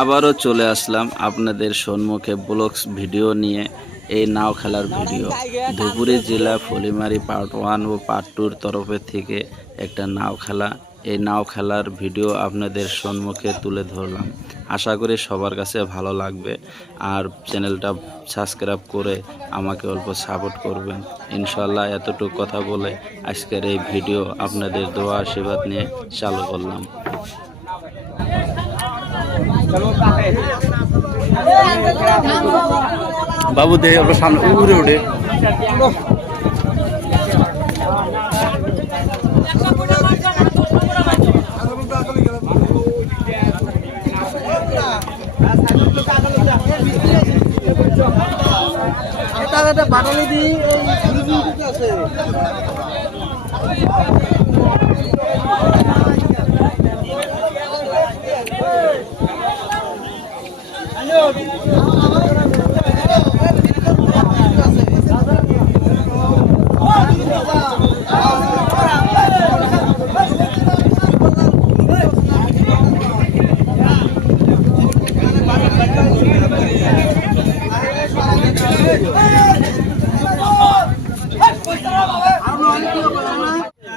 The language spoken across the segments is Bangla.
আবারও চলে আসলাম আপনাদের সম্মুখে ব্লগস ভিডিও নিয়ে, এই নাও খেলার ভিডিও। ধুপুরি জেলা ফলিমারি পার্ট ওয়ান ও পার্ট টুর তরফের থেকে একটা নাও খেলা। এই নাও খেলার ভিডিও আপনাদের সম্মুখে তুলে ধরলাম। আশা করি সবার কাছে ভালো লাগবে আর চ্যানেলটা সাবস্ক্রাইব করে আমাকে অল্প সাপোর্ট করবেন। ইনশাল্লাহ এতটুকু কথা বলে আজকের এই ভিডিও আপনাদের দোয়া আশীর্বাদ নিয়ে চালু করলাম। বাবু দে ওর সামনে উড়ে উড়ে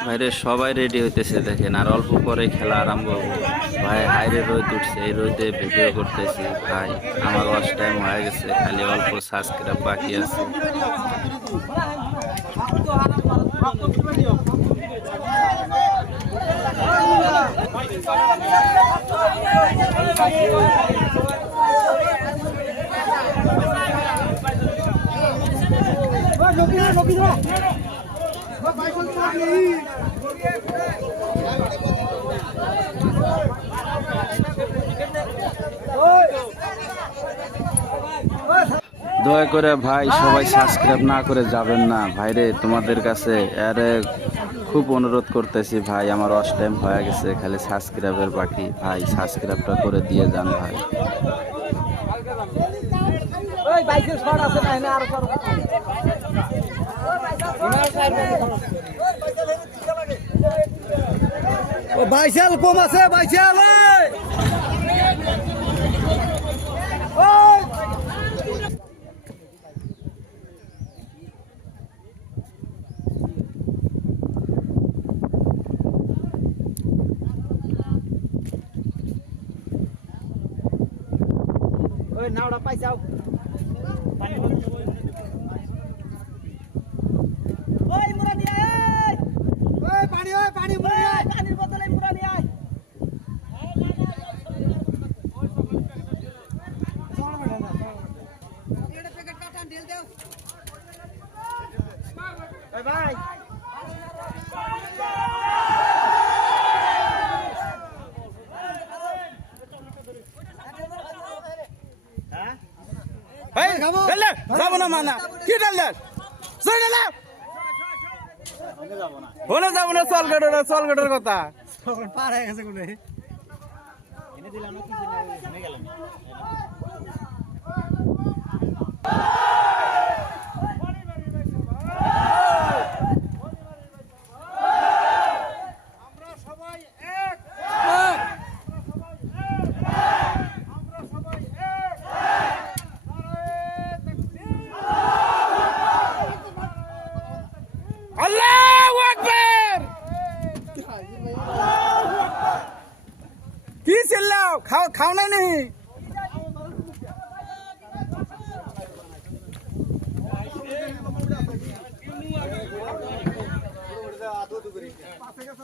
ভাইরে, সবাই রেডি হইতেছে, দেখেন, আর অল্প পরে খেলা আরম্ভ হব। ভাই, হাইরে রোদ উঠছে, এই রোদে ভিডিও করতেছি। ভাই, আমার ওয়াশ টাইম হয়ে গেছে, খালি অল্প সাবস্ক্রাইব বাকি আছে। দয়া করে ভাই, সবাই সাবস্ক্রাইব না করে যাবেন না। ভাইরে, তোমাদের কাছে আরে খুব অনুরোধ করতেছি ভাই, আমার ওয়াশ টাইম হয়ে গেছে, খালি সাবস্ক্রাইবের বাকি। ভাই সাবস্ক্রাইবটা করে দিয়ে যান ভাই। বাইকের শট আছে না আরও বাইশাল কম আছে বাইশাল নাওড়া পাইছাও ওই মুরা নিয়ে আয় ওই পানি ওই পানি মুরা নিয়ে আয় পানির বোতলে মুরা নিয়ে আয়। ওই ভাই। এই ডালে যাব না মানা কি ডালে সই ডালে বলে যাব না। চল গেটের চল গেটের কথা। পার হয়ে গেছে কোনে আল্লাহু খাও খাও খাও না নি পাশে গেছে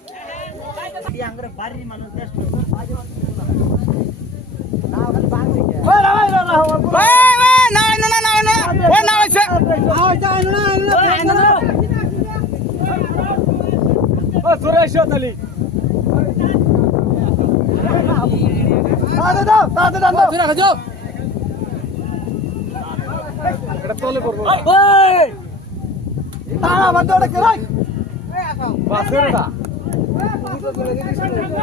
ಸುರೇಶ್ ಅಲ್ಲಿ ಬಂದೋಡಕ್ಕೆ এই যে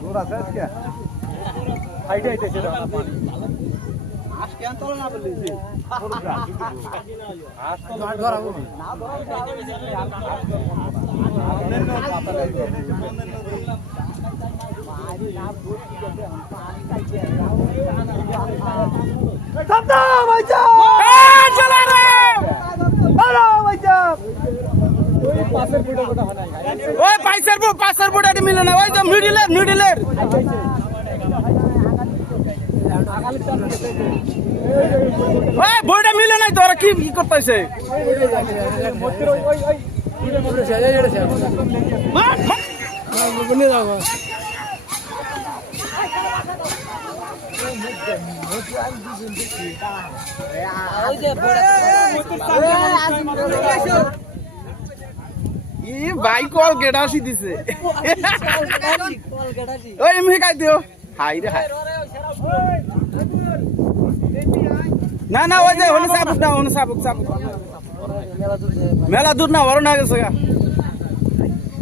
লুইটা খান আর কি করতে আমার কাকা কি পানি দিবা নি না না না না ও না হইছে ওই পাইসার বো পাইসার বোর্ড এটি মিলে না ওই যে মিডিলের মিডিলের ওই বোর্ডে মিলে নাই তো ওরা কি কি করতেছে ই ভাই কল গেটা আসি দিছে। না না, ওই যে হনে সাবুক না হনে সাবুক। সাবুক মেলা দূর না বড় না গেছে গা।